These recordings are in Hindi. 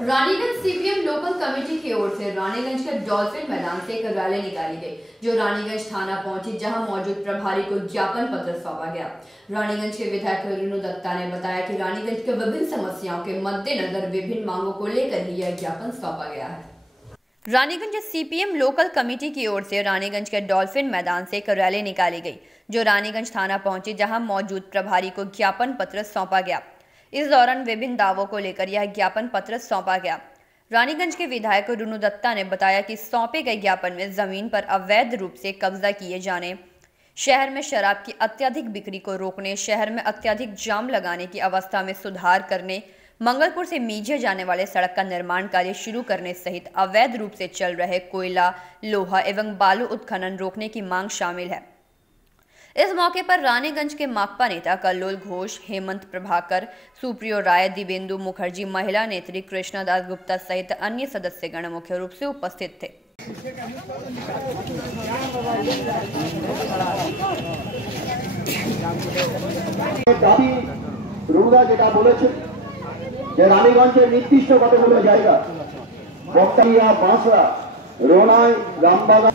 रानीगंज सीपीएम लोकल कमेटी की ओर से रानीगंज के डॉल्फिन मैदान से एक रैली निकाली गई, जो रानीगंज थाना पहुंची, जहां मौजूद प्रभारी को ज्ञापन पत्र सौंपा गया। रानीगंज के विधायक रेणु दत्ता ने बताया कि रानीगंज के विभिन्न समस्याओं के मद्देनजर विभिन्न मांगों को लेकर ही यह ज्ञापन सौंपा गया है। रानीगंज सीपीएम लोकल कमेटी की ओर से रानीगंज के डॉल्फिन मैदान से एक रैली निकाली गई, जो रानीगंज थाना पहुंची, जहां मौजूद प्रभारी को ज्ञापन पत्र सौंपा गया। इस दौरान विभिन्न दावों को लेकर यह ज्ञापन पत्र सौंपा गया। रानीगंज के विधायक रेणु दत्ता ने बताया कि सौंपे गए ज्ञापन में जमीन पर अवैध रूप से कब्जा किए जाने, शहर में शराब की अत्यधिक बिक्री को रोकने, शहर में अत्यधिक जाम लगाने की अवस्था में सुधार करने, मंगलपुर से मीजे जाने वाले सड़क का निर्माण कार्य शुरू करने सहित अवैध रूप से चल रहे कोयला, लोहा एवं बालू उत्खनन रोकने की मांग शामिल है। इस मौके पर रानीगंज के माकपा नेता कल्लोल घोष, हेमंत प्रभाकर, सुप्रियो राय, दिवेंदु मुखर्जी, महिला नेत्री कृष्णा दास गुप्ता सहित अन्य सदस्यगण मुख्य रूप से उपस्थित थे। রানীগঞ্জের নির্দিষ্ট কতগুলো জায়গা বক্তারিয়া, বাঁশরা, রোনাই, রামবাগান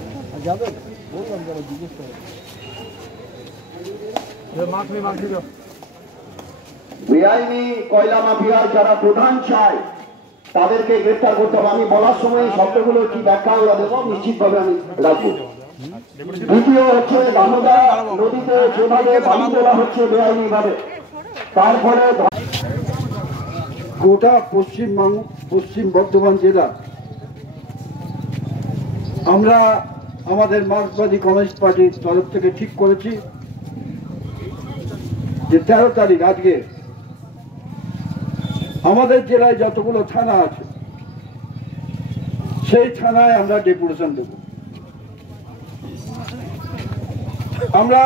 বেআইনি কয়লা মাফিয়ার যারা প্রধান চায় তাদেরকে গ্রেফতার করতে হবে। আমি বলার সময় শব্দগুলো কি ব্যাখ্যা দেবো নিশ্চিতভাবে আমি রাখবো। দ্বিতীয় হচ্ছে দামোদর নদীতে যেভাবে বালু তোলা হচ্ছে বেআইনি ভাবে, তারপরে গোটা পশ্চিম বর্ধমান জেলা আমরা আমাদের মার্কসবাদী কমিউনিস্ট পার্টির তরফ থেকে ঠিক করেছি যে 13 তারিখ আজকে আমাদের জেলায় যতগুলো থানা আছে সেই থানায় আমরা ডেপুটেশন দেব। আমরা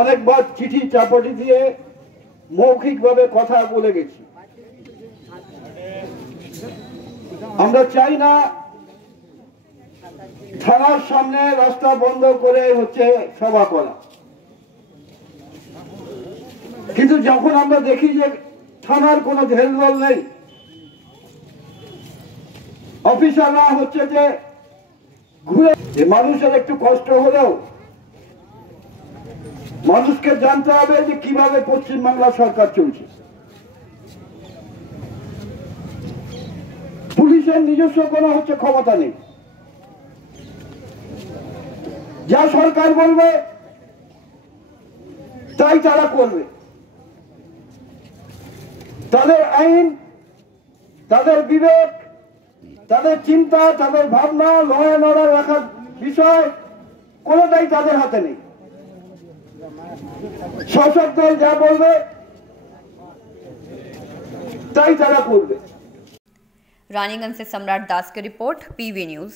অনেকবার চিঠি চাপাটি দিয়ে মৌখিকভাবে কথা বলে গেছি। আমরা চাই না থানার সামনে রাস্তা বন্ধ করে সভা করা, কিন্তু যখন আমরা দেখি যে থানার কোনো হেলদোল নেই, অফিসাররা যে ঘুরে, মানুষের একটু কষ্ট হলেও মানুষকে জানতে হবে যে কিভাবে পশ্চিমবাংলা সরকার চলছে। পুলিশের নিজস্ব কোনো ক্ষমতা নেই, যা সরকার বলবে তাই তারা করবে। তাদের আইন, তাদের বিবেক, তাদের চিন্তা, তাদের ভাবনা, ল অ্যান্ড অর্ডার রাখার বিষয় কোনোটাই তাদের হাতে নেই। শাসক দল যা বলবে তাই তারা করবে। रानीगंज से सम्राट दास की रिपोर्ट, पीवी न्यूज।